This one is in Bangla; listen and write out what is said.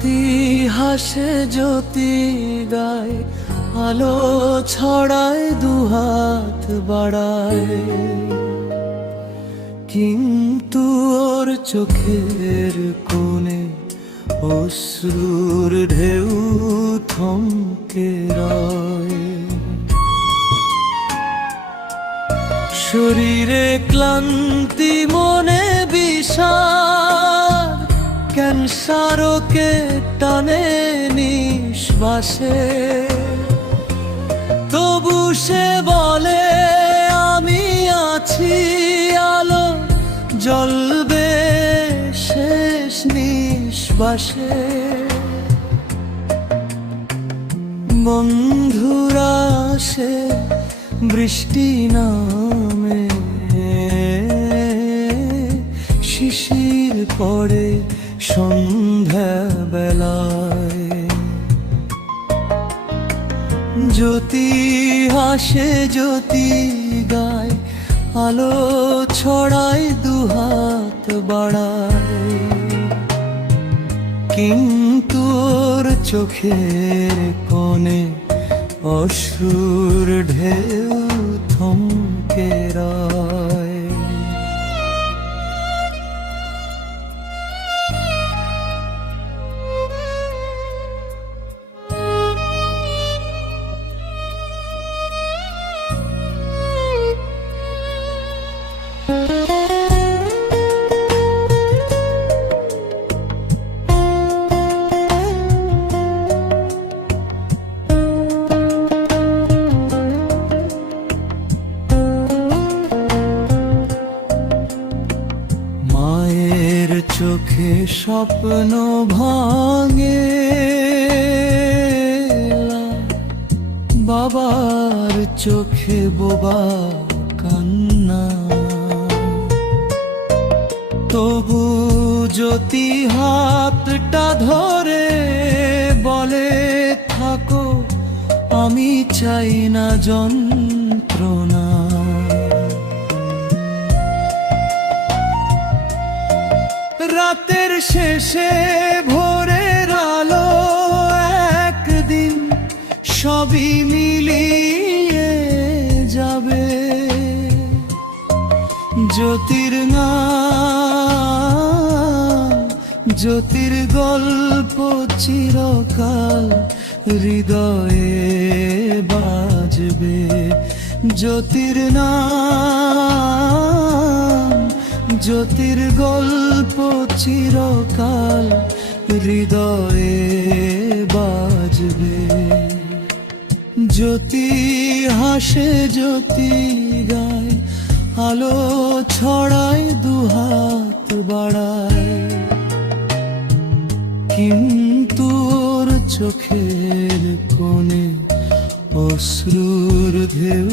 জ্যোতি হাসে জ্যোতি গায়, আলো ছড়ায় দুহাত বাড়ায়, কিন্তু ওর চোখের কোণে অশ্রুর ঢেউ থমকে রয়। শরীরে ক্লান্তি মনে বিষাদ, ক্যান্সারকে টানে নিঃশ্বাসে, তবু সে বলে আমি আছি, আলো জ্বলবে শেষ নিঃশ্বাসে। বন্ধুরা সে বৃষ্টি নামে, শিশির পড়ে সন্ধ্যা বেলায়, জ্যোতি হাসে জ্যোতি গায়, আলো ছড়ায় দুহাত বাড়ায়, কিন্তু ওর চোখের কোণে অশ্রুর ঢেউ থমকে রয়। মায়ের চোখে স্বপ্ন ভাঙে, বাবার চোখে বোবা কান্না, তবু জ্যোতি হাতটা ধরে বলে থাকো, আমি চাই না যন্ত্রণা। রাতের শেষে ভোরের আলো একদিন সবই মিলিয়ে যাবে, জ্যোতির নাম, জ্যোতির গল্প চিরকাল হৃদয়ে বাজবে। জ্যোতির নাম, জ্যোতির গল্প চিরকাল হৃদয়ে বাজবে। জ্যোতি হাসে জ্যোতি গায়, আলো ছড়ায় দুহাত বাড়ায়, কিন্তু ওর চোখের কোণে অশ্রুর ঢেউ